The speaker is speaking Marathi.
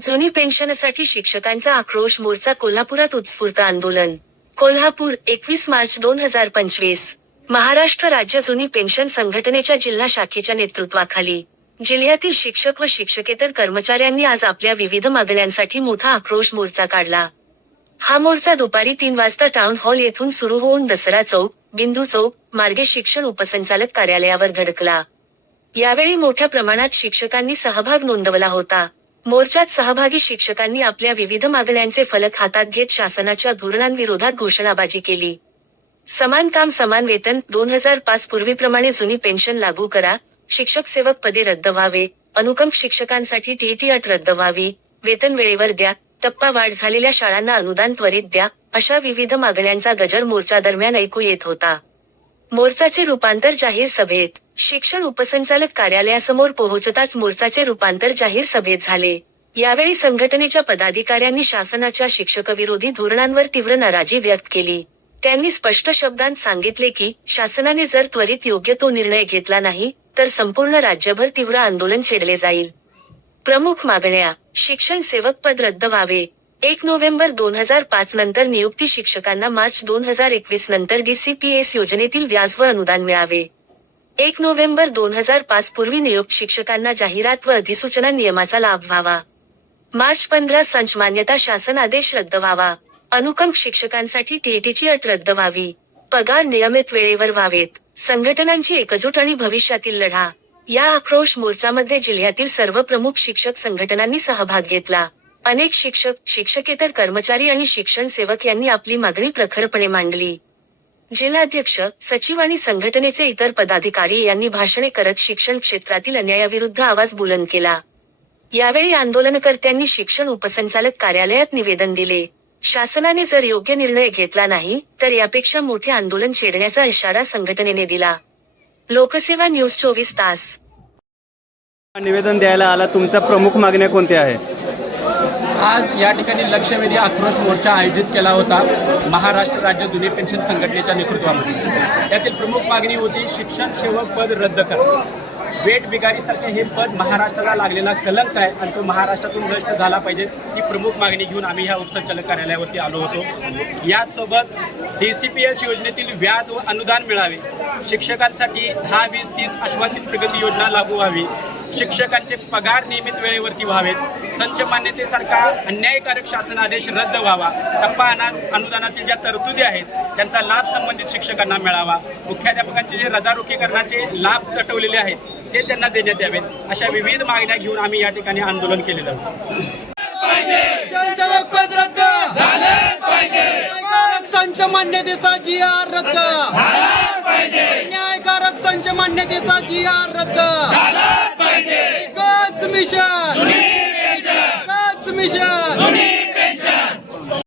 जुनी पेन्शनसाठी शिक्षकांचा आक्रोश मोर्चा कोल्हापुरात उत्स्फूर्त आंदोलन. कोल्हापूर एकवीस मार्च दोन हजार पंचवीस. महाराष्ट्र राज्य जुनी पेन्शन संघटनेच्या जिल्हा शाखेच्या नेतृत्वाखाली. जिल्ह्यातील शिक्षक व शिक्षकेतर कर्मचाऱ्यांनी आज आपल्या विविध मागण्यांसाठी मोठा आक्रोश मोर्चा काढला. हा मोर्चा दुपारी तीन वाजता टाउन हॉल येथून सुरू होऊन दसरा चौक बिंदू चौक मार्गे शिक्षण उपसंचालक कार्यालयावर धडकला. यावेळी मोठ्या प्रमाणात शिक्षकांनी सहभाग नोंदवला होता. मोर्चात सहभागी शिक्षकांनी आपल्या विविध मागण्यांचे फलक हातात घेत शासनाच्या धोरणांविरोधात घोषणाबाजी केली. समान काम समान वेतन दोन हजार पाच पूर्वीप्रमाणे जुनी पेन्शन लागू करा शिक्षक सेवक पदे रद्द व्हावे अनुकंप शिक्षकांसाठी टीईटी अट रद्द व्हावी वेतन वेळेवर द्या टप्पा वाढ झालेल्या शाळांना अनुदान त्वरित द्या अशा विविध मागण्यांचा गजर मोर्चा दरम्यान ऐकू येत होता. मोर्चाचे रूपांतर जाहीर सभेत शिक्षण उपसंचालक कार्यालयासमोर पोहोचताच मोर्चाचे रूपांतर जाहीर सभेत झाले. यावेळी संघटनेच्या पदाधिकाऱ्यांनी शासनाच्या शिक्षकविरोधी धोरणांवर तीव्र नाराजी व्यक्त केली. त्यांनी स्पष्ट शब्दांत सांगितले की शासनाने जर त्वरित योग्य तो निर्णय घेतला नाही तर संपूर्ण राज्यभर तीव्र आंदोलन छेडले जाईल. प्रमुख मागण्या शिक्षण सेवक पद रद्द व्हावे. एक नोव्हेंबर दोन हजार पाच नंतर नियुक्ती शिक्षकांना मार्च दोन हजार एकवीस नंतर डीसीपीएस योजनेतील व्याज व अनुदान मिळावे. एक नोव्हेंबर दोन हजार पाच पूर्वी नियुक्त शिक्षकांना जाहिरात व अधिसूचना नियमाचा लाभ व्हावा. मार्च पंधरा संच मान्यता शासन आदेश रद्द व्हावा. अनुकंप शिक्षकांसाठी टीईटीची अट रद्द व्हावी. पगार नियमित वेळेवर व्हावेत. संघटनांची एकजूट आणि भविष्यातील लढा. या आक्रोश मोर्चामध्ये जिल्ह्यातील सर्व प्रमुख शिक्षक संघटनांनी सहभाग घेतला. अनेक शिक्षक शिक्षकेतर कर्मचारी आणि शिक्षण सेवक यांनी आपली मागणी प्रखरपणे मांडली. जिल्हाध्यक्ष सचिव आणि संघटनेचे इतर पदाधिकारी यांनी भाषणे करत शिक्षण क्षेत्रातील अन्यायाविरुद्ध आवाज बुलंद केला. यावेळी आंदोलनकर्त्यांनी शिक्षण उपसंचालक कार्यालयात निवेदन दिले. शासनाने जर योग्य निर्णय घेतला नाही तर यापेक्षा मोठे आंदोलन छेडण्याचा इशारा संघटनेने दिला. लोकसेवा न्यूज चोवीस तास. निवेदन द्यायला आला तुमच्या प्रमुख मागण्या कोणत्या आहे आज या ठिकाणी लक्षवेधी आक्रोश मोर्चा आयोजित केला होता महाराष्ट्र राज्य जुने पेन्शन संघटनेच्या नेतृत्वामध्ये. त्यातील प्रमुख मागणी होती शिक्षण सेवक पद रद्द करा. वेट बिगारीसारखे हे पद महाराष्ट्राला लागलेला कलंक आहे आणि तो महाराष्ट्रातून नष्ट झाला पाहिजे ही प्रमुख मागणी घेऊन आम्ही ह्या उपसंचालक कार्यालयावरती आलो होतो. याचसोबत डी सी पी एस योजनेतील व्याज व अनुदान मिळावे. शिक्षकांसाठी दहा वीस तीस आश्वासित प्रगती योजना लागू व्हावी. शिक्षकांचे पगार नियमित वेळेवरती व्हावेत. संच मान्यतेसारखा अन्यायकारक शासन आदेश रद्द व्हावा. टप्पा अना अनुदानातील ज्या तरतुदी आहेत त्यांचा लाभ संबंधित शिक्षकांना मिळावा. मुख्याध्यापकांचे जे रजारोखीकरणाचे लाभ तटवलेले आहेत ते त्यांना देण्यात यावेत. अशा विविध मागण्या घेऊन आम्ही या ठिकाणी आंदोलन केलेलं संच मान्यतेचा जी आर रद्द. न्यायकारक संच मान्यतेचा जी आर रद्द.